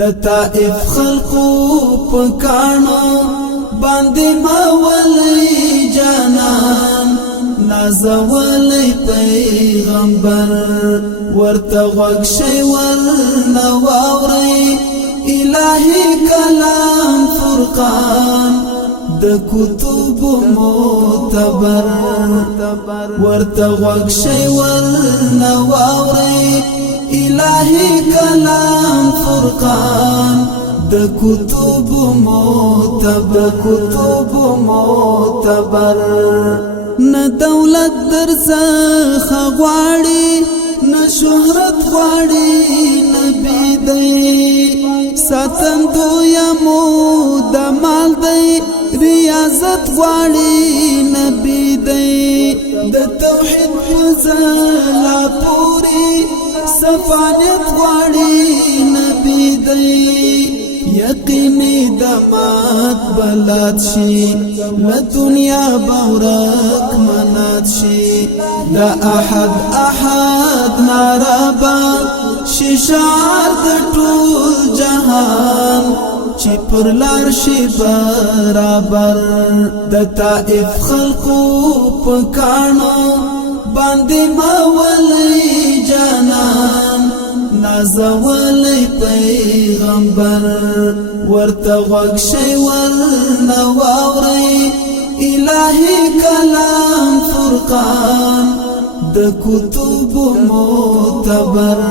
د طائف خلقو پکانو باندې مولای جانان نازولی پیغمبر ورته غوږ شئ ورنه واورئ الهی کلام فرقان د کتب معتبر ورته غوږ شئ ورنه واورئ الهی کلام فرقان د کتب معتبر نه دولت درڅخه غواړي نه شهرت غواړي نه بيدی ساتندوی مو د مال دی ریاضت غواړي نه بيدی د توحید فضلا پوری صفانیت غواړي نه بيدی یقینی دمات بلاد شي له دنیا باورک منات شي دا احد نارابا ششار د ټول جهان چې پر لار شي برابر د طائف خلقو پکانو باندې مولای جانان نازولی پیغمبر ورته غوږ شئ ورنه واورئ الهی کلام فرقان د کتب معتبر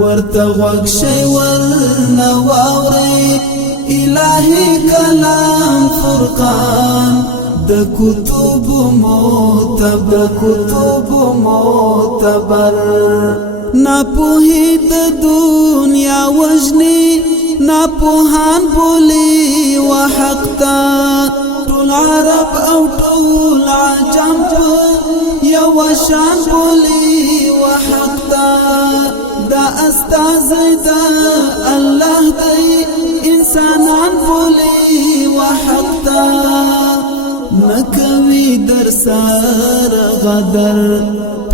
ورته غوږ شئ ورنه واورئ الهی کلام فرقان د کتب معتبر ناپوهی د دنیا وجنی ناپوهان بولی وحق تا ټول عرب او ټول عجم یو شان بولی وحق تا دا استاذ دا الله دی انسانان بولی وحق تا نکوي در سار غدر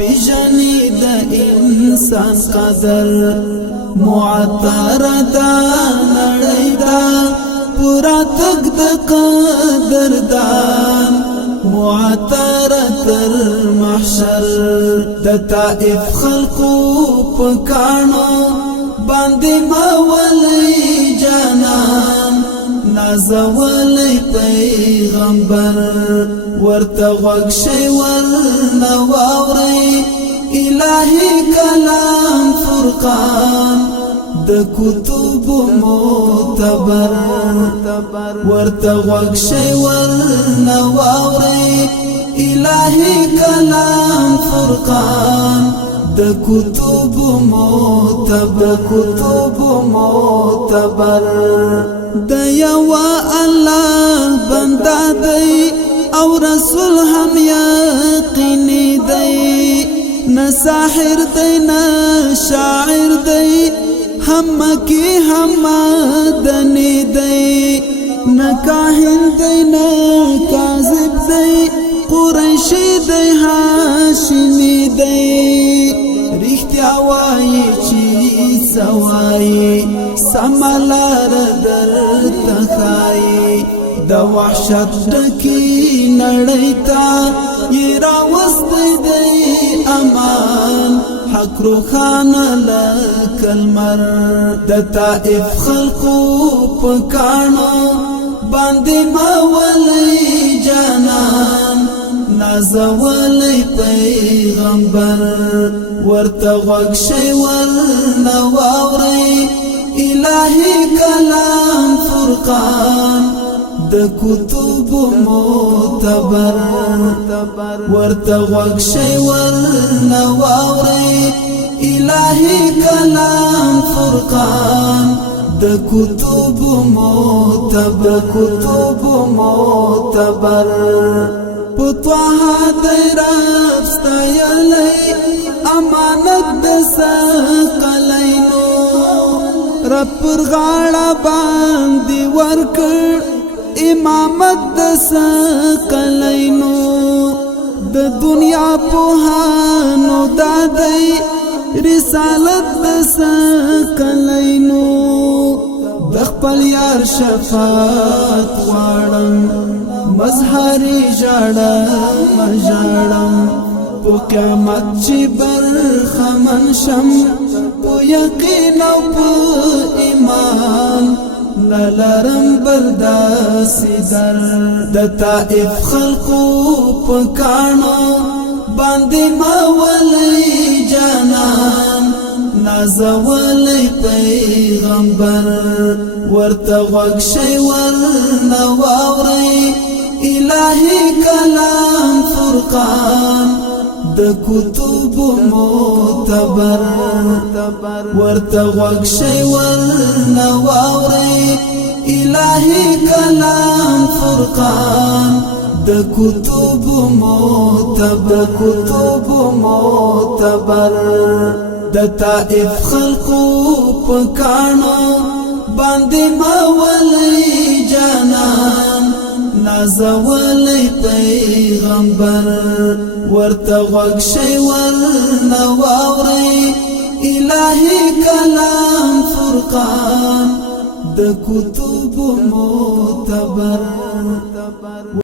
پیژنی د انسان قدر معطر دا نړۍ دا پورا تک د قدردان معطر تر محشر د طائف خلقو پکانو باندې مولای جانان نازولی پیغمبر ورته غوږ شئ ورنه واورئ الهی کلام فرقان د کتب معتبر ورته غوږ شئ ورنه واورئ الهی کلام فرقان د کتب معتبر د یو الله بنده دی او رسول هم یقیني دی نه ساحر دی نه شاعر دی هم مکی هم مدنی دی نه کاهن دی نه کاذب دی قریشی دی هاشمی دی رښتیا وایي چې سوایي سملار در تخایي د وحشت ډکی نړۍ ته یې راوستی دی امان حق روښانه لکه لمر د طائف خلقو پکانو باندې مولای جانان نازولی پیغمبر ورته غوږ شئ ورنه واورئ الهی کلام فرقان د کتب معتبر ورته غوږ شئ ورنه واورئ الهی کلام فرقان د کتب معتبر پتوها د رب ستایلی امانت د سقلینو رب پر غاړه باندې ورکړ امامت د سقلینو د دنیا په هانو دادی رسالت د سقلینو خپل یار شفاعت غواړم مظهری ژړم په قیامت چې برخمن شم په یقین او په ایمان نلرم بل داسې در د طائف خلقو په کاڼو باندې ماولی جانان نازولی پیغمبر ورته غوږ شئ ورنه واورئ الهی کلام فرقان د کتب معتبر ورته غوږ شئ ورنه واورئ الهی کلام فرقان د کتب معتبر د طائف خلقو په کاڼو باندې ماولی جانان نازولی پیغمبر ورته غوږ شئ ورنه واورئ الهی کلام فرقان د کتب معتبر